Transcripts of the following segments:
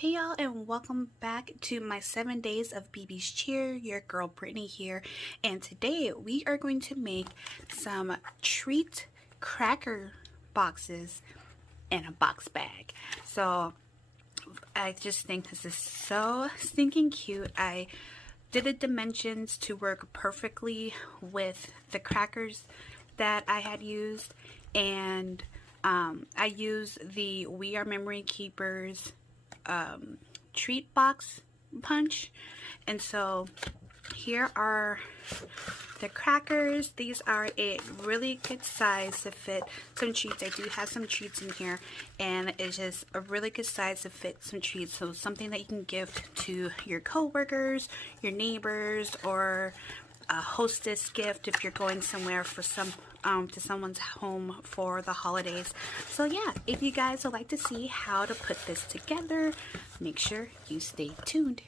Hey y'all, and welcome back to my 7 days of BB's Cheer. Your girl Brittany here, and today we are going to make some treat cracker boxes in a box bag. So I just think this is so stinking cute. I did the dimensions to work perfectly with the crackers that I had used, and I use the We Are Memory Keepers treat box punch. And so here are the crackers. These are a really good size to fit some treats. I do have some treats in here, and it's just a really good size to fit some treats. So something that you can give to your coworkers, your neighbors, or a hostess gift if you're going somewhere for some to someone's home for the holidays. So yeah, if you guys would like to see how to put this together, make sure you stay tuned.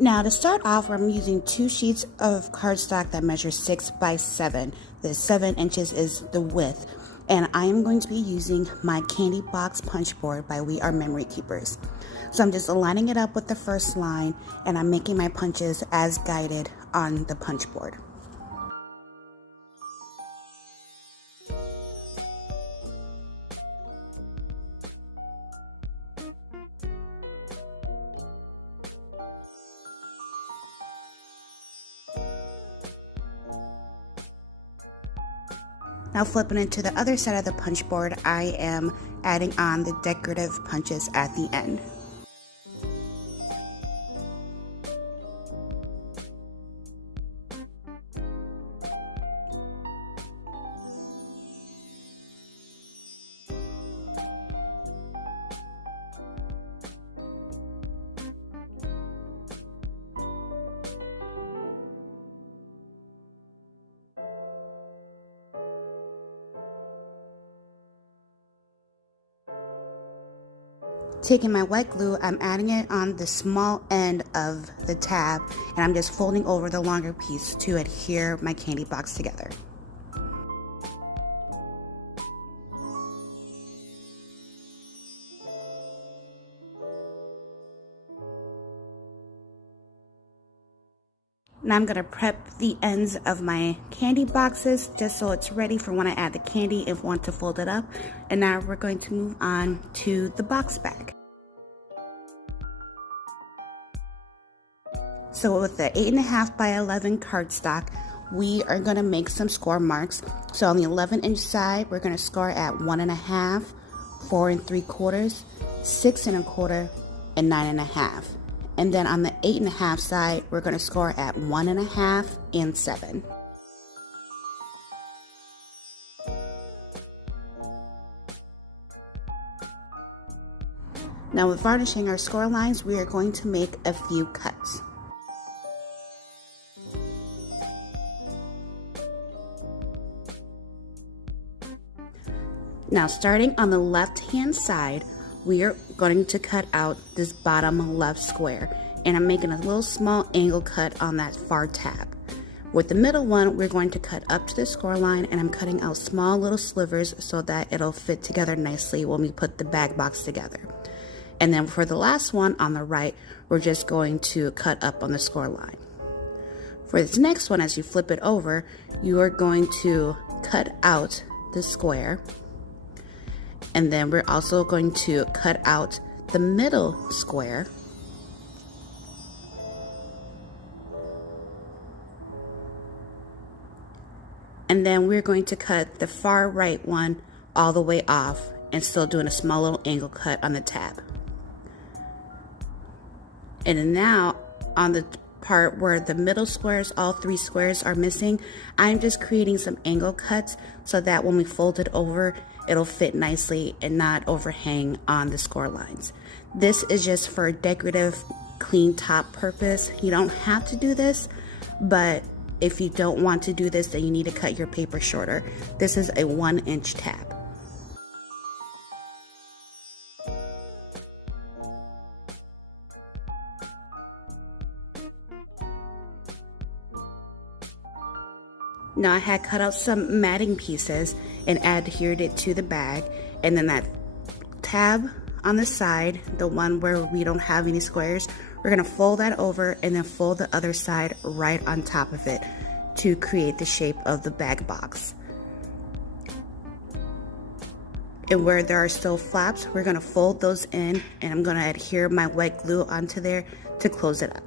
Now to start off, I'm using 2 sheets of cardstock that measure 6 by 7. The 7 inches is the width. And I am going to be using my candy box punch board by We Are Memory Keepers. So I'm just aligning it up with the first line, and I'm making my punches as guided on the punch board. Now flipping it to the other side of the punch board, I am adding on the decorative punches at the end. Taking my white glue, I'm adding it on the small end of the tab, and I'm just folding over the longer piece to adhere my candy box together. Now I'm going to prep the ends of my candy boxes just so it's ready for when I add the candy if I want to fold it up. And now we're going to move on to the box bag. So with the 8.5 by 11 cardstock, we are going to make some score marks. So on the 11-inch side, we're going to score at 1.5, 4 3/4, 6 1/4, and 9.5. And then on the 8.5 side, we're going to score at 1.5 and 7. Now with varnishing our score lines, we are going to make a few cuts. Now starting on the left-hand side, we are going to cut out this bottom left square, and I'm making a little small angle cut on that far tab. With the middle one, we're going to cut up to the score line, and I'm cutting out small little slivers so that it'll fit together nicely when we put the bag box together. And then for the last one on the right, we're just going to cut up on the score line. For this next one, as you flip it over, you are going to cut out the square. And then we're also going to cut out the middle square. And then we're going to cut the far right one all the way off and still doing a small little angle cut on the tab. And then now on the part where the middle squares, all 3 squares are missing, I'm just creating some angle cuts so that when we fold it over, it'll fit nicely and not overhang on the score lines. This is just for decorative clean top purpose. You don't have to do this, but if you don't want to do this, then you need to cut your paper shorter. This is a 1-inch tab. Now I had cut out some matting pieces and adhered it to the bag, and then that tab on the side, the one where we don't have any squares, we're gonna fold that over and then fold the other side right on top of it to create the shape of the bag box. And where there are still flaps, we're gonna fold those in, and I'm gonna adhere my white glue onto there to close it up.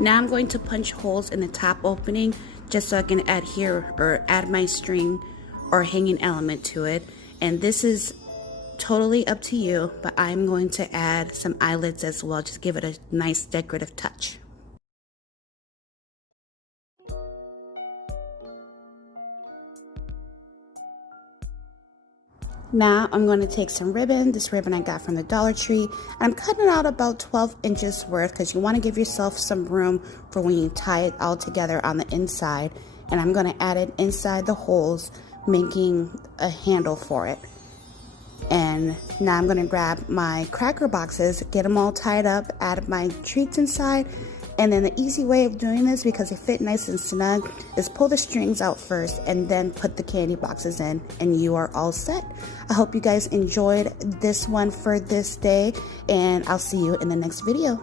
Now I'm going to punch holes in the top opening just so I can adhere or add my string or hanging element to it. And this is totally up to you, but I'm going to add some eyelets as well, just give it a nice decorative touch. Now I'm going to take some ribbon, this ribbon I got from the Dollar Tree, and I'm cutting out about 12 inches worth because you want to give yourself some room for when you tie it all together on the inside. And I'm going to add it inside the holes, making a handle for it. And now I'm going to grab my cracker boxes, get them all tied up, add my treats inside. And then the easy way of doing this, because they fit nice and snug, is pull the strings out first and then put the candy boxes in, and you are all set. I hope you guys enjoyed this one for this day, and I'll see you in the next video.